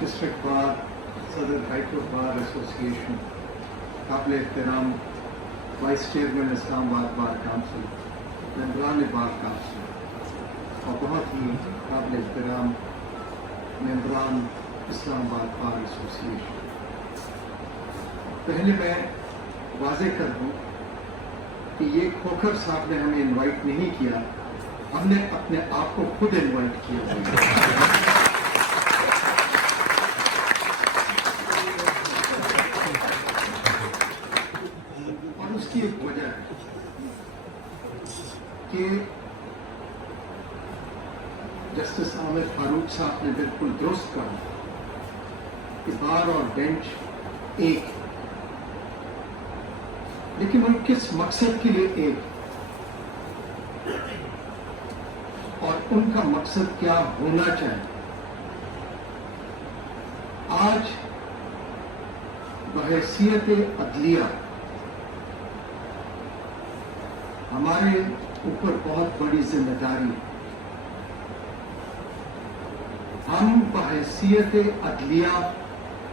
District bar सदर high court bar association, काबिल एहतराम vice chairman Islamabad bar council, मेंबरान बार काउंसिल और बहुत ही काबिल एहतराम मेंबरान इस्लामाबाद बार एसोसिएशन, पहले मैं वाज़ेह कर दूं कि ये खोखर साहब ने हमें इनवाइट नहीं किया, हमने अपने आप को खुद इनवाइट किया। और उसकी एक वजह है कि जस्टिस आमिर फारूक साहब ने बिल्कुल दुरुस्त कहा कि बार और बेंच एक, लेकिन वो किस मकसद के लिए एक, और उनका मकसद क्या होना चाहिए। आज बहैसियत अदलिया हमारे ऊपर बहुत बड़ी जिम्मेदारी है। हम बहैसियत अदलिया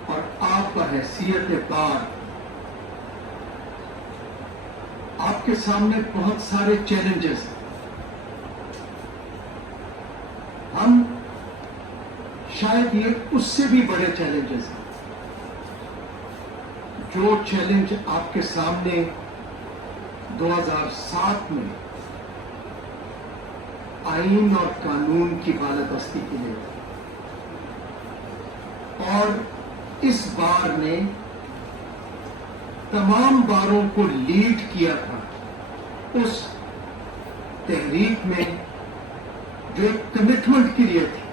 और आप बहैसियत बार, आपके सामने बहुत सारे चैलेंजेस हैं। हम शायद ये उससे भी बड़े चैलेंजेस हैं। जो चैलेंज आपके सामने 2007 में आईन और कानून की बालादस्ती के लिए, और इस बार ने तमाम बारों को लीड किया था उस तहरीक में जो एक कमिटमेंट के लिए थी,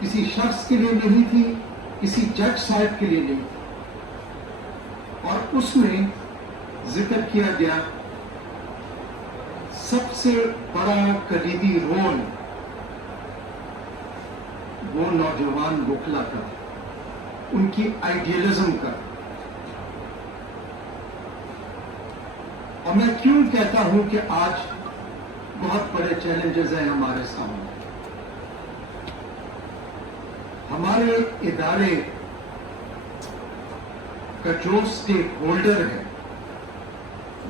किसी शख्स के लिए नहीं थी, किसी जज साहब के लिए नहीं थी। और उसमें जिक्र किया गया सबसे बड़ा कलीदी रोल वो नौजवान वकला का, उनकी आइडियलिज्म का। और मैं क्यों कहता हूं कि आज बहुत बड़े चैलेंजेस हैं हमारे सामने। हमारे इदारे का जो स्टेक होल्डर है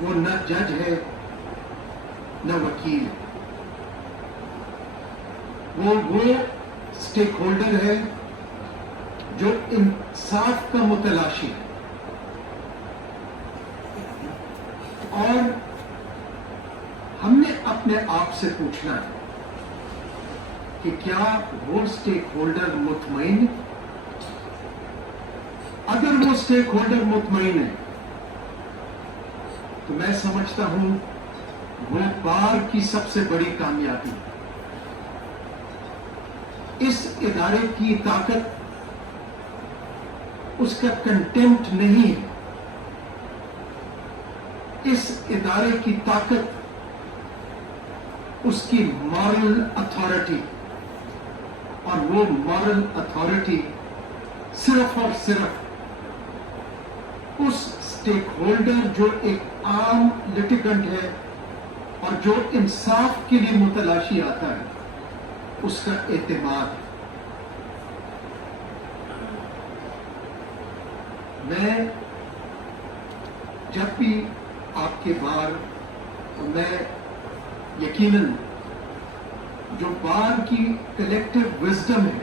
वो न जज है न वकील है, वो स्टेक होल्डर है जो इंसाफ का मुतलाशी है। और हमने अपने आप से पूछना है कि क्या वो स्टेक होल्डर मुतमईन है? अगर वो स्टेक होल्डर मुतमईन है तो मैं समझता हूं वो बार की सबसे बड़ी कामयाबी। इस इदारे की ताकत उसका कंटेम्प्ट नहीं है, इस इदारे की ताकत उसकी मॉरल अथॉरिटी, और वो मॉरल अथॉरिटी सिर्फ और सिर्फ उस स्टेक होल्डर जो एक आम लिटिगेंट है और जो इंसाफ के लिए मुतलाशी आता है, उसका एतमाद है। मैं जब भी आपके बार, मैं यकीनन जो बार की कलेक्टिव विजडम है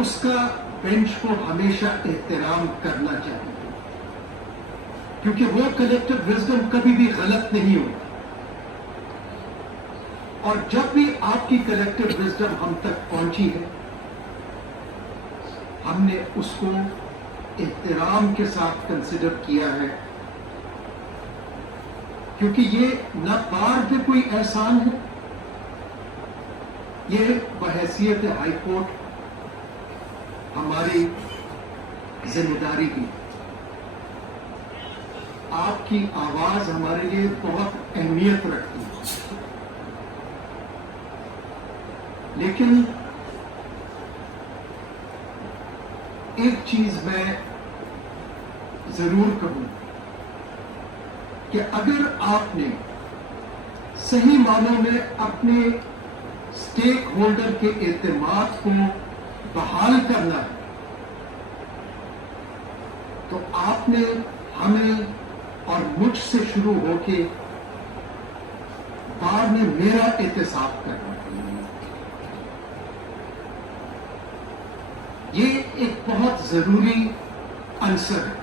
उसका बेंच को हमेशा एहतराम करना चाहिए, क्योंकि वो कलेक्टिव विजडम कभी भी गलत नहीं होती। और जब भी आपकी कलेक्टिव विजडम हम तक पहुंची है, हमने उसको एहतराम के साथ कंसिडर किया है, क्योंकि ये न बार पे कोई एहसान है, ये बहैसियत हाई कोर्ट हमारी जिम्मेदारी भी। आपकी आवाज हमारे लिए बहुत अहमियत रखती है, लेकिन एक चीज मैं जरूर कहूं कि अगर आपने सही मानों में अपने स्टेक होल्डर के एतमाद को बहाल करना है, तो आपने हमें और मुझसे शुरू होके बाद में मेरा एहतसाब करना है। ये एक बहुत जरूरी आंसर है।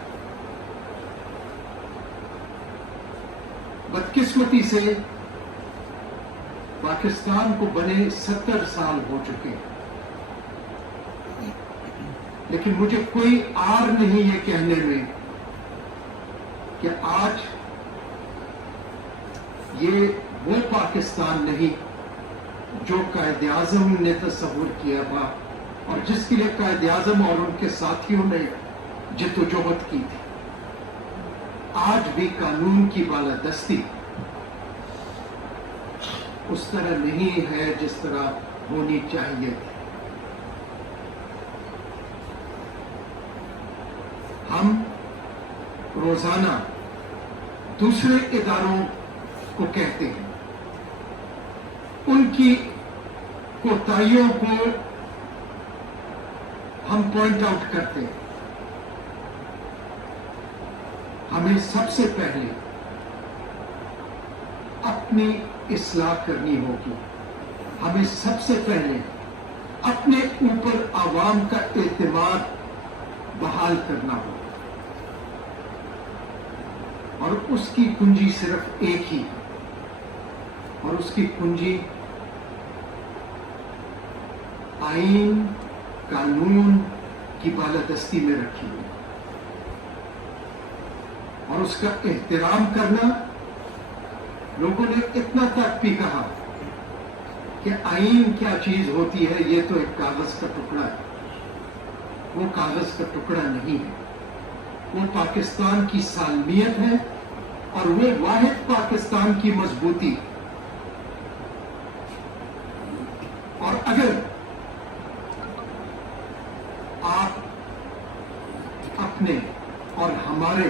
बदकिस्मती से पाकिस्तान को बने 70 साल हो चुके हैं, लेकिन मुझे कोई आर नहीं ये कहने में कि आज ये वो पाकिस्तान नहीं जो कायद आज़म ने तस्वुर किया था और जिसके लिए कायद आज़म और उनके साथियों ने जिद्दोजहद की थी। आज भी कानून की बालादस्ती उस तरह नहीं है जिस तरह होनी चाहिए थी। हम रोजाना दूसरे इदारों को कहते हैं, उनकी कोताहियों को हम पॉइंट आउट करते हैं। हमें सबसे पहले अपनी इस्लाह करनी होगी। हमें सबसे पहले अपने ऊपर आवाम का एतमाद बहाल करना होगा, और उसकी कुंजी सिर्फ एक ही है, और उसकी कुंजी आईन कानून की बालादस्ती में रखी हुई, और उसका एहतराम करना। लोगों ने इतना तक भी कहा कि आईन क्या चीज होती है, ये तो एक कागज का टुकड़ा है। वो कागज का टुकड़ा नहीं है, वो पाकिस्तान की सालमियत है, और वो वाहिद पाकिस्तान की मजबूती। और अगर आप अपने और हमारे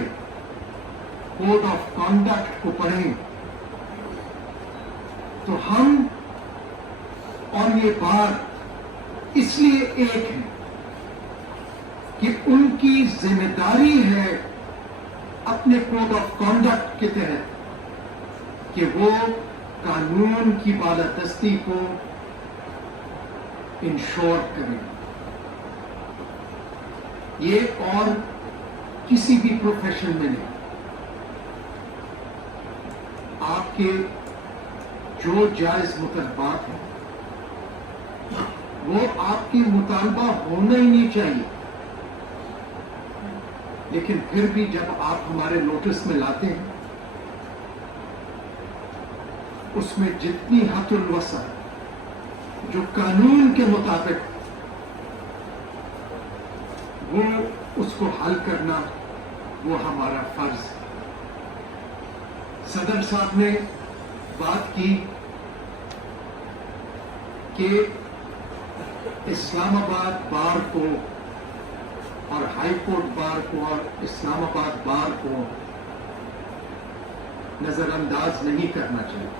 कोड ऑफ कॉन्डक्ट को पढ़ें तो हम और ये बात इसलिए एक है कि उनकी जिम्मेदारी है अपने कोड ऑफ कॉन्डक्ट के तहत कि वो कानून की बालादस्ती को इंश्योर करें। ये और किसी भी प्रोफेशन में नहीं। आपके जो जायज मुतालबात हैं वो आपके मुतालबा होना ही नहीं चाहिए, लेकिन फिर भी जब आप हमारे नोटिस में लाते हैं उसमें जितनी हदुल वसा जो कानून के मुताबिक वो उसको हल करना वो हमारा फर्ज है। सदर साहब ने बात की कि इस्लामाबाद बार को और हाई कोर्ट बार को और इस्लामाबाद बार को नजरअंदाज नहीं करना चाहिए।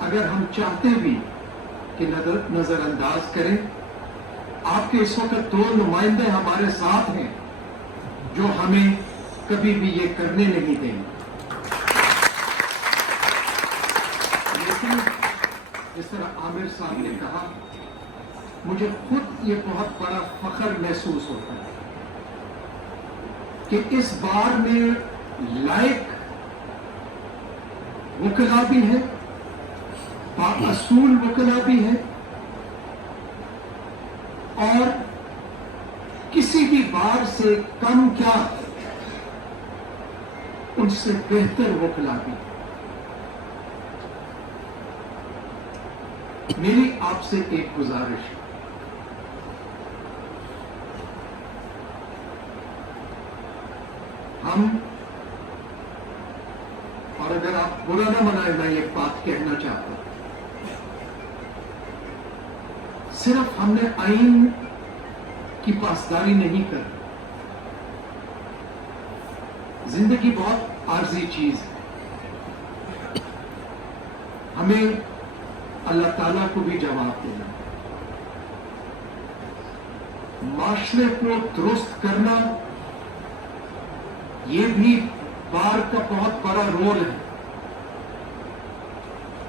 अगर हम चाहते भी कि नजरअंदाज करें, आपके इस वक्त 2 नुमाइंदे हमारे साथ हैं जो हमें कभी भी ये करने नहीं देंगे। लेकिन जिस तरह आमिर साहब ने कहा, मुझे खुद ये बहुत बड़ा फख्र महसूस होता है कि इस बार में लायक वकला भी है, बाअसूल वकला भी है, और किसी भी बार से कम क्या उनसे बेहतर वकला भी। मेरी आपसे एक गुजारिश है, हम, और अगर आप बुरा ना मनाए, मैं एक बात कहना चाहता हूं, सिर्फ हमने आईन की पासदारी नहीं कर। जिंदगी बहुत आर्जी चीज है। ہمیں اللہ تعالیٰ کو بھی جواب دینا ہے. معاشرے کو درست کرنا یہ بھی بار کا بہت بڑا رول ہے.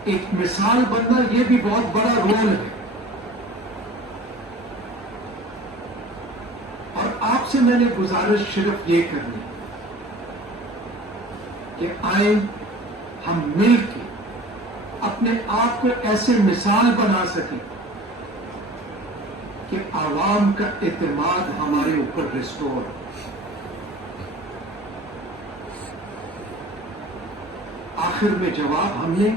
ایک مثال بننا یہ بھی بہت بڑا رول ہے. اور آپ سے میں نے گزارش صرف یہ کرنی کہ آئیں ہم مل کے اپنے آپ کو ایسے مثال بنا سکیں کہ عوام کا اعتماد ہمارے اوپر ریسٹور ہو. آخر میں جواب ہم نے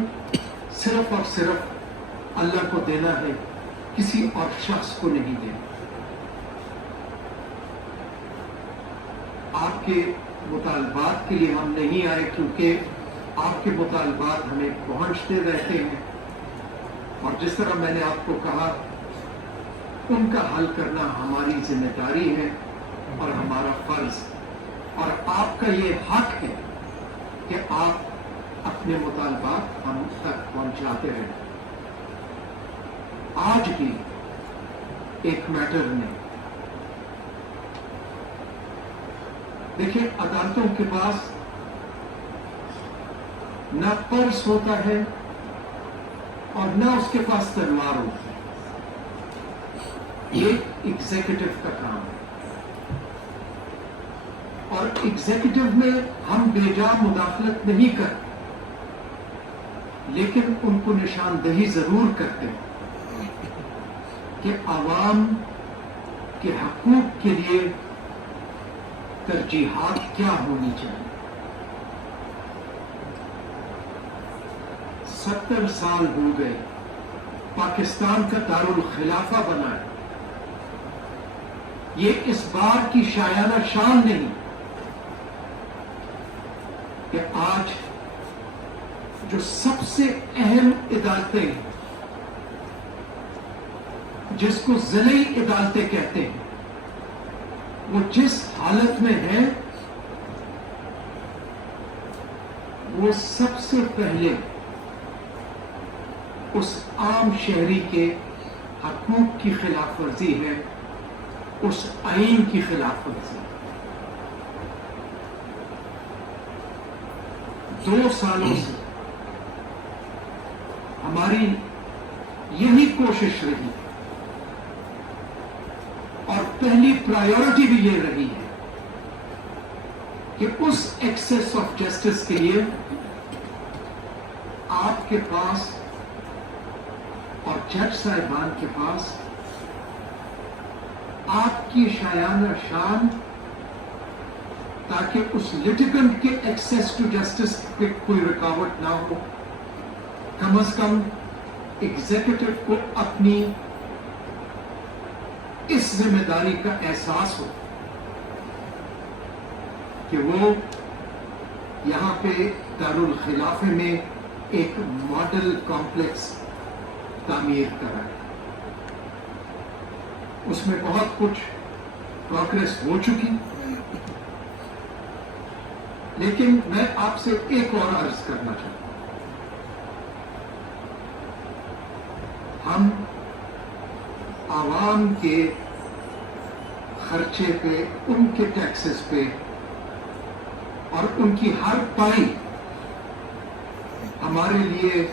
صرف اور صرف اللہ کو دینا ہے, کسی اور شخص کو نہیں دینا. آپ کے مطالبات کے لیے ہم نہیں آئے کیونکہ آپ کے مطالبات ہمیں پہنچتے رہتے ہیں, اور جس طرح میں نے آپ کو کہا ان کا حل کرنا ہماری ذمہ داری ہے اور ہمارا فرض ہے, اور آپ کا یہ حق ہے کہ آپ اپنے مطالبات ہم تک پہنچاتے رہیں. آج بھی ایک میٹر میں دیکھیں, عدالتوں کے پاس نہ پرس ہوتا ہے اور نہ اس کے پاس تلوار ہوتی ہے. یہ ایگزیکٹو کا کام ہے, اور ایگزیکٹو میں ہم بے جا مداخلت نہیں کرتے, لیکن ان کو نشاندہی ضرور کرتے ہیں کہ عوام کے حقوق کے لیے ترجیحات کیا ہونی چاہیے. 70 سال ہو گئے پاکستان کا دارالخلافہ بنا ہے. یہ اس بار کی شایانہ شان نہیں کہ آج جو سب سے اہم عدالتیں ہیں, جس کو ضلعی عدالتیں کہتے ہیں, وہ جس حالت میں ہے وہ سب سے پہلے اس عام شہری کے حقوق کی خلاف ورزی ہے, اس آئین کی خلاف ورزی. 2 سالوں سے ہماری یہی کوشش رہی اور پہلی پرائیورٹی بھی یہ رہی ہے کہ اس ایکسس آف جسٹس کے لیے آپ کے پاس اور جج صاحبان کے پاس آپ کی شایانہ شان, تاکہ اس لٹیگنٹ کے ایکسس ٹو جسٹس پہ کوئی رکاوٹ نہ ہو, کم از کم ایگزیکٹو کو اپنی اس ذمہ داری کا احساس ہو کہ وہ یہاں پہ دارالخلافے میں ایک ماڈل کمپلیکس تعمیر کرائے. اس میں بہت کچھ پروگریس ہو چکی, لیکن میں آپ سے ایک اور عرض کرنا چاہتا ہوں. ہم عوام کے خرچے پہ, ان کے ٹیکسز پہ اور ان کی ہر پائی ہمارے لیے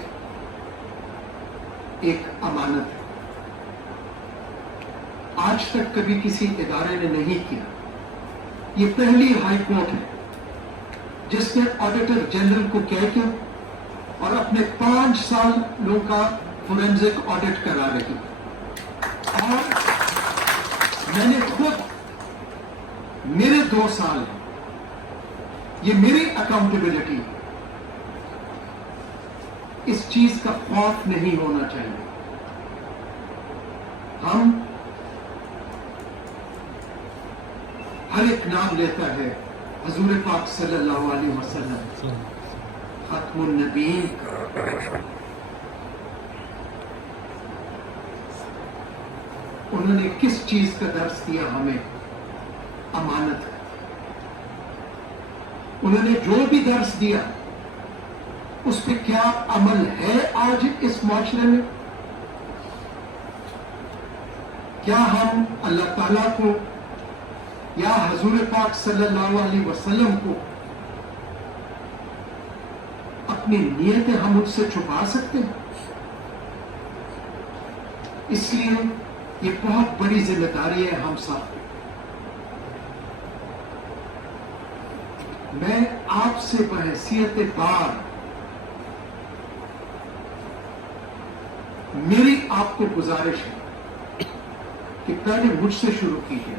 ایک امانت ہے. آج تک کبھی کسی ادارے نے نہیں کیا. یہ پہلی ہائی کورٹ ہے جس نے آڈیٹر جنرل کو کہہ کے اور اپنے 5 سالوں کا فورینزک آڈٹ کرا رہی. اور میں نے خود, میرے 2 سال ہیں, یہ میری اکاؤنٹیبلٹی ہے. اس چیز کا خوف نہیں ہونا چاہیے. ہم ہر ایک نام لیتا ہے حضور پاک صلی اللہ علیہ وسلم, ختم النبیین. انہوں نے کس چیز کا درس دیا ہمیں؟ امانت. انہوں نے جو بھی درس دیا اس پہ کیا عمل ہے آج اس معاشرے میں؟ کیا ہم اللہ تعالیٰ کو یا حضور پاک صلی اللہ علیہ وسلم کو اپنی نیتیں ہم ان سے چھپا سکتے ہیں؟ اس لیے یہ بہت بڑی ذمہ داری ہے ہم سب. میں آپ سے بحیثیت بار میری آپ کو گزارش ہے کہ پہلے مجھ سے شروع کیجیے،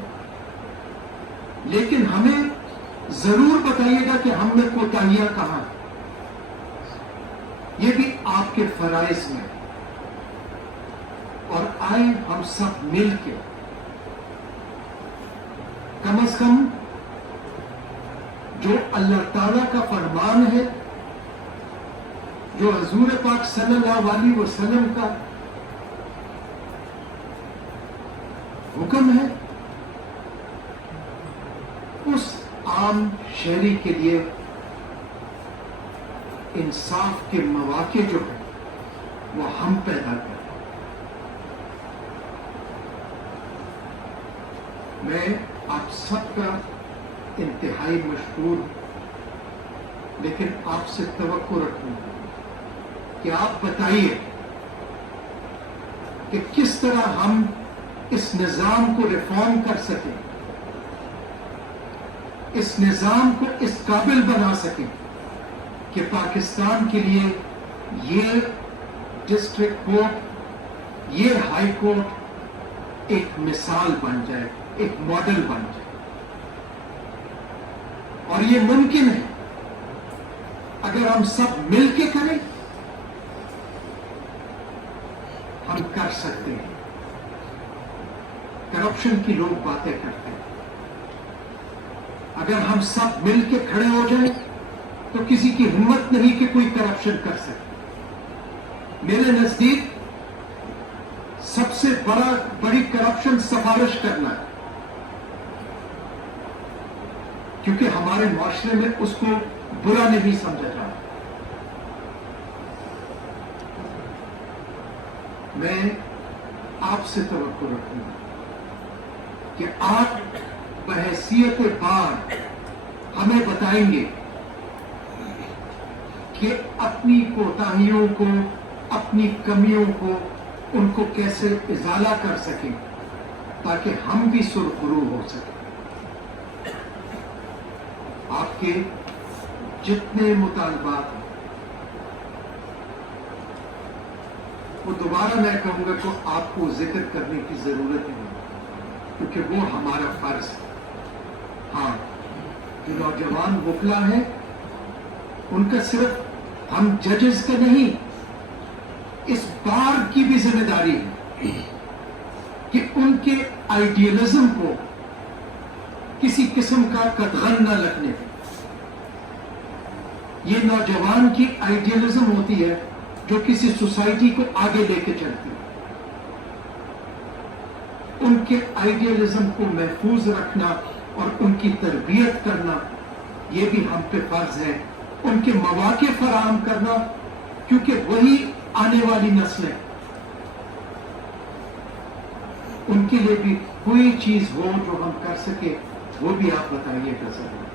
لیکن ہمیں ضرور بتائیے گا کہ ہم میں کوتاہیاں کہاں ہیں. یہ بھی آپ کے فرائض میں، اور آئے ہم سب مل کے کم از کم جو اللہ تعالیٰ کا فرمان ہے، جو حضور پاک صلی اللہ علیہ وسلم کا حکم ہے، اس عام شہری کے لیے انصاف کے مواقع جو ہیں وہ ہم پیدا کریں. میں آپ سب کا انتہائی مشکور ہوں، لیکن آپ سے توقع رکھوں گا کہ آپ بتائیے کہ کس طرح ہم اس نظام کو ریفارم کر سکیں، اس نظام کو اس قابل بنا سکیں کہ پاکستان کے لیے یہ ڈسٹرکٹ کورٹ، یہ ہائی کورٹ ایک مثال بن جائے، ایک ماڈل بن جائے. اور یہ ممکن ہے اگر ہم سب مل کے کریں، ہم کر سکتے ہیں. کرپشن کی لوگ باتیں کرتے ہیں، اگر ہم سب مل کے کھڑے ہو جائیں تو کسی کی ہمت نہیں کہ کوئی کرپشن کر سکے. میرے نزدیک سب سے بڑی کرپشن سفارش کرنا ہے، کیونکہ ہمارے معاشرے میں اس کو برا نہیں سمجھا جاتا. میں آپ سے توقع رکھوں گا کہ آپ بحیثیت بار ہمیں بتائیں گے کہ اپنی کوتاہیوں کو، اپنی کمیوں کو، ان کو کیسے ازالہ کر سکیں تاکہ ہم بھی سرخرو ہو سکیں. آپ کے جتنے مطالبات ہیں وہ دوبارہ میں کہوں گا کہ آپ کو ذکر کرنے کی ضرورت نہیں، کیونکہ وہ ہمارا فرض ہے. ہاں، جو نوجوان وکلا ہیں ان کا صرف ہم ججز کا نہیں، اس بار کی بھی ذمہ داری ہے کہ ان کے آئیڈیالزم کو کسی قسم کا قدغن نہ لگنے دیں. یہ نوجوان کی آئیڈیالزم ہوتی ہے جو کسی سوسائٹی کو آگے لے کے چلتی ہے. ان کے آئیڈیالزم کو محفوظ رکھنا اور ان کی تربیت کرنا یہ بھی ہم پہ فرض ہے. ان کے مواقع فراہم کرنا، کیونکہ وہی آنے والی نسلیں، ان کے لیے بھی کوئی چیز ہو جو ہم کر سکے وہ بھی آپ بتائیے گا ضرور.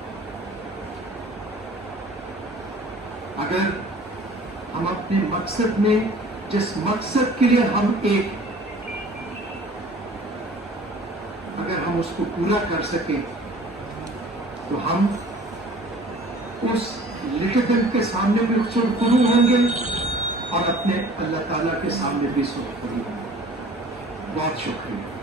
اگر ہم اپنے مقصد میں، جس مقصد کے لیے ہم ایک، اگر ہم اس کو پورا کر سکیں تو ہم اس لٹیگنٹ کے سامنے بھی سرخرو ہوں گے اور اپنے اللہ تعالیٰ کے سامنے بھی سرخرو ہوں گے. بہت شکریہ.